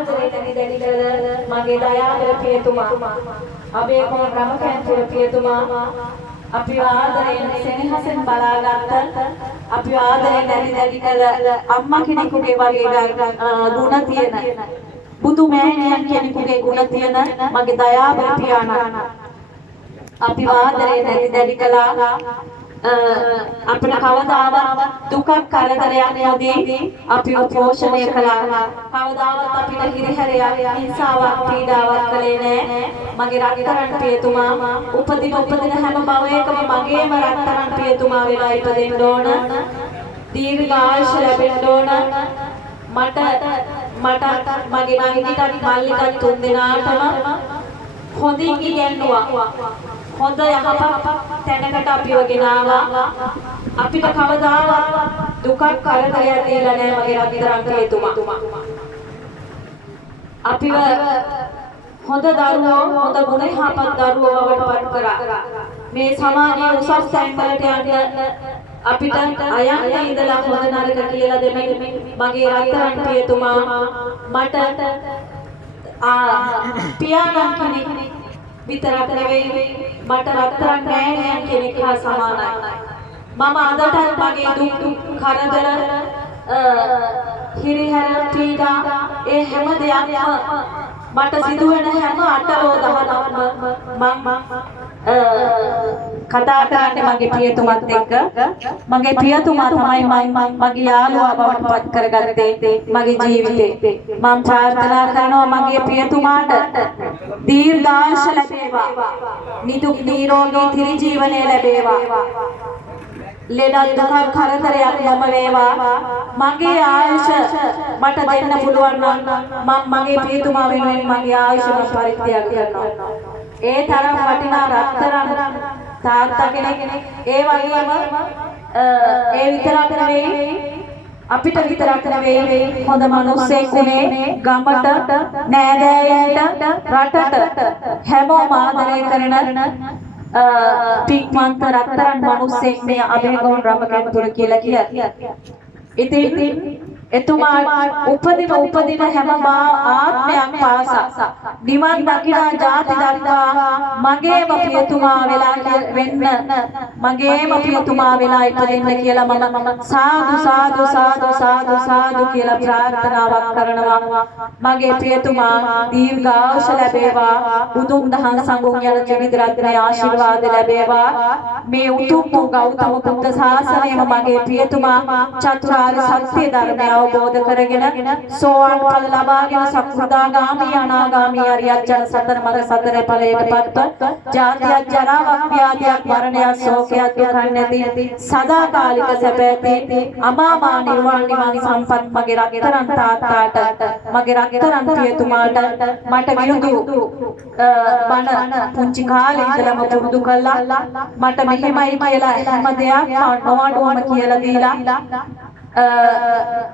ආදරේ නැති දැඩි කළ මගේ දයාබර පියතුමා අපේ කොන් රමකැන්පුර පියතුමා අපි ආදරයෙන් සෙනෙහසෙන් බලාගත්ත අපි ආදරයෙන් නැති දැඩි කළ අම්මා කෙනෙකුගේ වගේ ගුණ තියෙන බුදු මෑණියන් කෙනෙකුගේ ගුණ තියෙන මගේ දයාබර පියාණන් අපි ආදරයෙන් නැති දැඩි කළා අපිට කවදාවත් දුකක් කරදරයක් නොදී අපිව පෝෂණය කළා කවදාවත් අපිට හිරිහැරයක් හිංසාවක් පීඩාවක් කළේ නැහැ මගේ රත්තරන් පියතුමා උපදින හැම භවයකම මගේම රත්තරන් පියතුමා වෙලා ඉපදෙන්න ඕන දීර්ඝායුෂ ලැබෙන්න ඕන මට මගේ නංගිටත් මල්ලිටත් තුන් දෙනාටම හොඳින් ඉගෙනුවා හොඳ යහපත් තැනකට අපිව ගෙනාවා අපිට කවදාවත් දුකක් කරදරයක් දීලා නැහැ මගේ රත්තරන් පියතුමා අපිව හොඳ දරුවෝ හොඳ ගුණ යහපත් දරුවෝ බවට පත් කරා මේ සමාජයේ උසස් තැන්වලට යන්න අපිට අයන්න ඉඳලා හොඳ නරක කියලා දෙමින් මගේ රත්තරන් පියතුමා මට පියාණන් කෙනෙක් විතරක් නෙවෙයි මට රත්තරන් මෑණියන් කෙනෙක් හා සමානයි මම අදටත් මගේ දුක් කරදර හිරිහැර පීඩා ඒ හැම දෙයක්ම මට සිදුවෙන හැම අටලෝ දහනක්ම කතා කරන්නේ මගේ පියතුමත් එක්ක මගේ පියතුමා තමයි මගේ යාළුවා බවට පත් කරගත්තේ මගේ ජීවිතේ මම ප්‍රාර්ථනා කරනවා මගේ පියතුමාට දීර්ඝායුෂ ලැබේවා නිදුක් නිරෝගී චිරජීවනය ලැබේවා ලෙඩ දුක කරදරයක් නොම වේවා මගේ ආයුෂ මට දෙන්න පුළුවන් නම් මම මගේ පියතුමා වෙනුවෙන් මගේ ආයුෂ පරිත්‍යාග කරනවා ඒ තරම් වටිනා රත්තරන් තාත්තා කෙනෙක් ඒ වගේම ඒ විතරක් නෙවෙයි අපිට විතරක් නෙවෙයි හොඳ මිනිස්සෙක් උනේ ගමට නෑදෑයන්ට රටට හැමෝම ආදරය කරන පික්මන්ත රත්තරන් මිනිස්සෙක් මේ අබේගොන් රමකැන්පුර කියලා කියන්නේ. ඉතින් එතුමා උපදින හැම ආත්මයක් පාසා නිවන් දකිනා ජාති දක්වා මගේම පියතුමා වෙලා වෙන්න මගේම පියතුමා වෙලා ඉපදෙන්න කියලා මම සාදු කියලා ප්‍රාර්ථනාවක් කරනවා මගේ පියතුමා දීර්ඝායුෂ ලැබේවා බුදුන් දහම් සංඝුන් යන ජීවිත රත්නයේ ආශිර්වාද ලැබේවා මේ උතුම් ගෞතම බුද්ධ ශාසනයම මගේ පියතුමා චතුරාර්ය සත්‍ය ධර්මය අවබෝධ කරගෙන සෝවාන් ඵල ලබාගෙන සකෘදාගාමී අනාගාමී අරියත් ජන සතර මඟ සතර ඵලයටපත් ජාතියක් ජරාවක් ව්‍යාධියක් මරණයක් ශෝකයක් දුකක් නැති සදාකාලික සැප ඇති අමාමා නිර්වාණ නිවන් සම්පත් මගේ රත්තරන් තාත්තාට මගේ රත්තරන් පියතුමාට මට විරුදු බණ පුංචි කාලේ ඉඳලම පුරුදු කළා මට මෙහෙමයි කියලා හැම දෙයක් නොඅඩුවම කියලා දීලා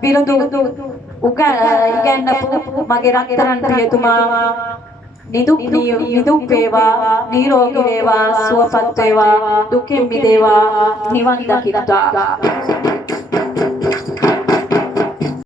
විරුදු ඉගැන්නපු මගේ රත්තරන් පියතුමා නිදුක් වේවා නිරෝගී වේවා සුවපත් වේවා දුකෙන් මිදේවා නිවන් දකිත්වා